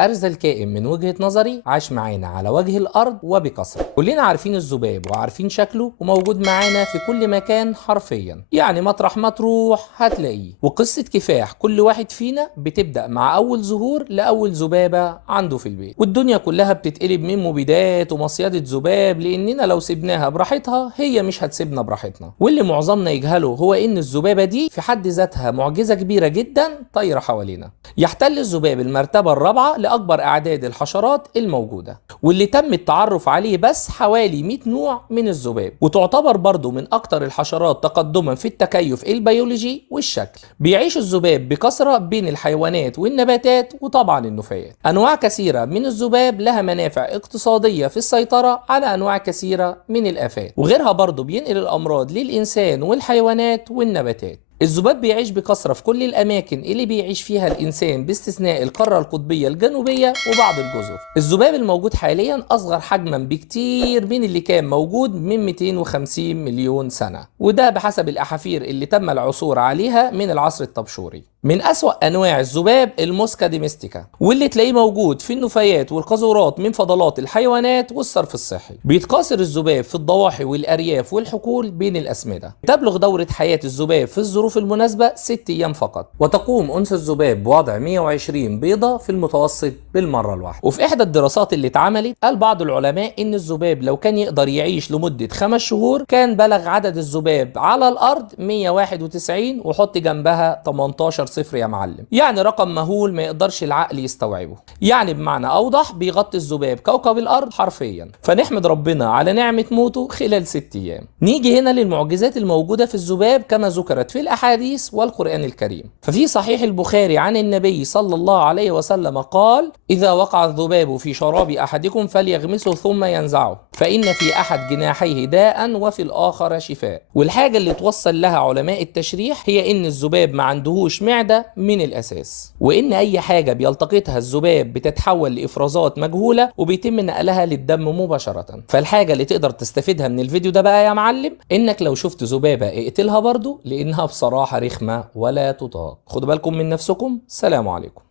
أرذل كائن من وجهة نظري عاش معانا على وجه الأرض وبكثرة. كلنا عارفين الذباب وعارفين شكله وموجود معانا في كل مكان حرفيا، يعني مطرح ما تروح هتلاقيه. وقصة كفاح كل واحد فينا بتبدأ مع أول ظهور لأول ذبابة عنده في البيت، والدنيا كلها بتتقلب من مبيدات ومصيدة ذباب، لأننا لو سيبناها براحتها هي مش هتسيبنا براحتنا. واللي معظمنا يجهله هو إن الذبابة دي في حد ذاتها معجزة كبيرة جدا طايرة حوالينا. يحتل الذباب المرتبة الرابعة لأكبر أعداد الحشرات الموجودة، واللي تم التعرف عليه بس حوالي 100 نوع من الذباب، وتعتبر برضو من أكتر الحشرات تقدما في التكيف البيولوجي والشكل. بيعيش الذباب بكثرة بين الحيوانات والنباتات وطبعا النفايات. أنواع كثيرة من الذباب لها منافع اقتصادية في السيطرة على أنواع كثيرة من الآفات، وغيرها برضو بينقل الأمراض للإنسان والحيوانات والنباتات. الذباب بيعيش بكثرة في كل الأماكن اللي بيعيش فيها الإنسان باستثناء القارة القطبية الجنوبية وبعض الجزر. الذباب الموجود حاليا أصغر حجما بكتير من اللي كان موجود من 250 مليون سنة، وده بحسب الأحافير اللي تم العثور عليها من العصر الطبشوري. من أسوأ أنواع الذباب الموسكا ديمستيكا، واللي تلاقيه موجود في النفايات والقاذورات من فضلات الحيوانات والصرف الصحي. بيتكاثر الذباب في الضواحي والأرياف والحقول بين الأسمدة. تبلغ دورة حياة الذباب في الظروف المناسبة 6 أيام فقط، وتقوم أنثى الذباب بوضع 120 بيضة في المتوسط بالمرة الواحدة. وفي إحدى الدراسات اللي اتعملت قال بعض العلماء إن الذباب لو كان يقدر يعيش لمدة 5 شهور كان بلغ عدد الذباب على الأرض 191، وحط جنبها 18 صفر يا معلم، يعني رقم مهول ما يقدرش العقل يستوعبه. يعني بمعنى أوضح بيغطي الذباب كوكب الأرض حرفيا، فنحمد ربنا على نعمة موته خلال 6 أيام. نيجي هنا للمعجزات الموجودة في الذباب كما ذكرت في الأحاديث والقرآن الكريم. ففي صحيح البخاري عن النبي صلى الله عليه وسلم قال: إذا وقع الذباب في شراب أحدكم فليغمسه ثم ينزعه، فإن في أحد جناحيه داء وفي الآخر شفاء. والحاجة اللي توصل لها علماء التشريح هي إن الذباب ما عندهوش معدة من الأساس، وإن أي حاجة بيلتقطها الذباب بتتحول لإفرازات مجهولة وبيتم نقلها للدم مباشرة. فالحاجة اللي تقدر تستفيدها من الفيديو ده بقى يا معلم، إنك لو شفت ذبابة اقتلها برضو، لأنها بصراحة رخمة ولا تطاق. خدوا بالكم من نفسكم. سلام عليكم.